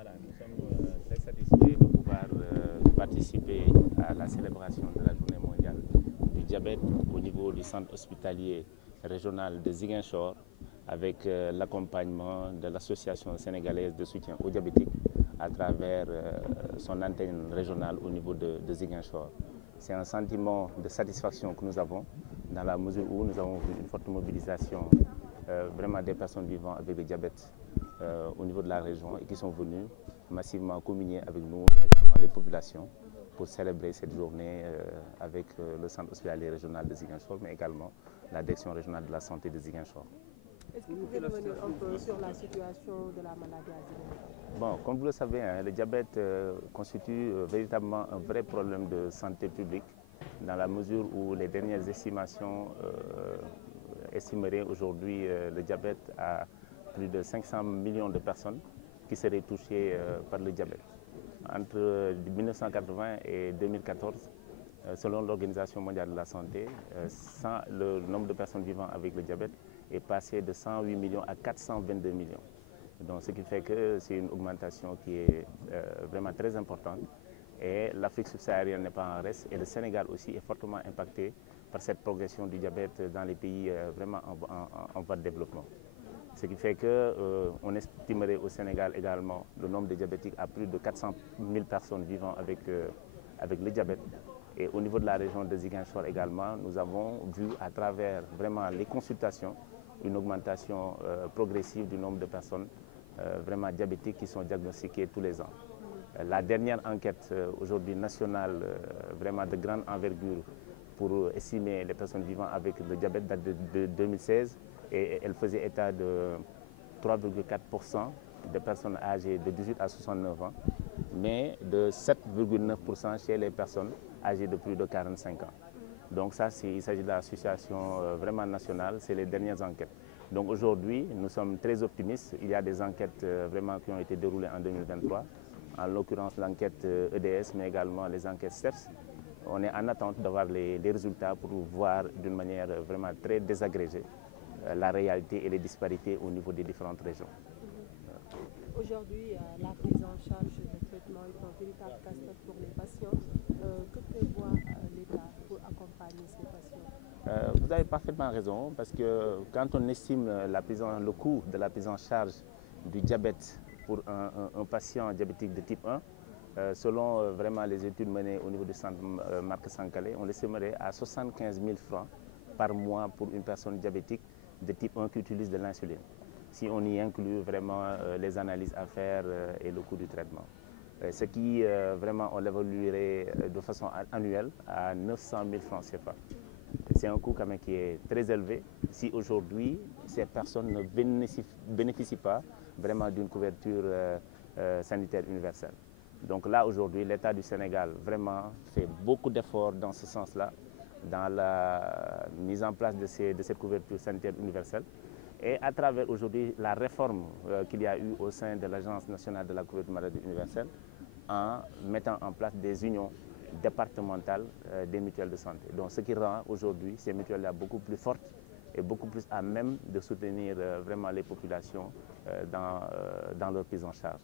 Voilà, nous sommes très satisfaits de pouvoir participer à la célébration de la Journée mondiale du diabète au niveau du centre hospitalier régional de Ziguinchor avec l'accompagnement de l'Association sénégalaise de soutien aux diabétiques à travers son antenne régionale au niveau de Ziguinchor. C'est un sentiment de satisfaction que nous avons dans la mesure où nous avons vu une forte mobilisation vraiment des personnes vivant avec le diabète au niveau de la région et qui sont venus massivement communier avec nous, également les populations, pour célébrer cette journée avec le centre hospitalier régional de Ziguinchor, mais également la direction régionale de la santé de Ziguinchor. Est-ce que vous pouvez revenir un peu sur la situation de la maladie à Ziguinchor? Bon, comme vous le savez, le diabète constitue véritablement un vrai problème de santé publique dans la mesure où les dernières estimations estimeraient aujourd'hui le diabète à plus de 500 millions de personnes qui seraient touchées par le diabète. Entre 1980 et 2014, selon l'Organisation mondiale de la santé, le nombre de personnes vivant avec le diabète est passé de 108 millions à 422 millions. Donc, ce qui fait que c'est une augmentation qui est vraiment très importante. Et l'Afrique subsaharienne n'est pas en reste. Et le Sénégal aussi est fortement impacté par cette progression du diabète dans les pays vraiment en voie de développement. Ce qui fait qu'on estimerait au Sénégal également le nombre de diabétiques à plus de 400 000 personnes vivant avec le diabète. Et au niveau de la région de Ziguinchor également, nous avons vu à travers vraiment les consultations une augmentation progressive du nombre de personnes vraiment diabétiques qui sont diagnostiquées tous les ans. La dernière enquête aujourd'hui nationale vraiment de grande envergure pour estimer les personnes vivant avec le diabète date de 2016 et elle faisait état de 3,4% de personnes âgées de 18 à 69 ans, mais de 7,9% chez les personnes âgées de plus de 45 ans. Donc ça, il s'agit de l'association vraiment nationale, c'est les dernières enquêtes. Donc aujourd'hui, nous sommes très optimistes. Il y a des enquêtes vraiment qui ont été déroulées en 2023, en l'occurrence l'enquête EDS, mais également les enquêtes STEPS. On est en attente d'avoir les résultats pour voir d'une manière vraiment très désagrégée la réalité et les disparités au niveau des différentes régions. Aujourd'hui, la prise en charge des traitements est un véritable casse-tête pour les patients. Que prévoit l'État pour accompagner ces patients? Vous avez parfaitement raison, parce que quand on estime le coût de la prise en charge du diabète pour un patient diabétique de type 1, selon vraiment les études menées au niveau du centre Marc Sankalé, on l'estimerait à 75 000 francs par mois pour une personne diabétique de type 1 qui utilise de l'insuline, si on y inclut vraiment les analyses à faire et le coût du traitement. Ce qui vraiment on l'évaluerait de façon annuelle à 900 000 francs CFA. C'est un coût quand même qui est très élevé si aujourd'hui ces personnes ne bénéficient pas vraiment d'une couverture sanitaire universelle. Donc là aujourd'hui l'État du Sénégal vraiment fait beaucoup d'efforts dans ce sens-là, dans la mise en place de cette couverture sanitaire universelle. Et à travers aujourd'hui la réforme qu'il y a eu au sein de l'Agence nationale de la couverture maladie universelle, en mettant en place des unions départementales des mutuelles de santé. Donc ce qui rend aujourd'hui ces mutuelles-là beaucoup plus fortes et beaucoup plus à même de soutenir vraiment les populations dans leur prise en charge.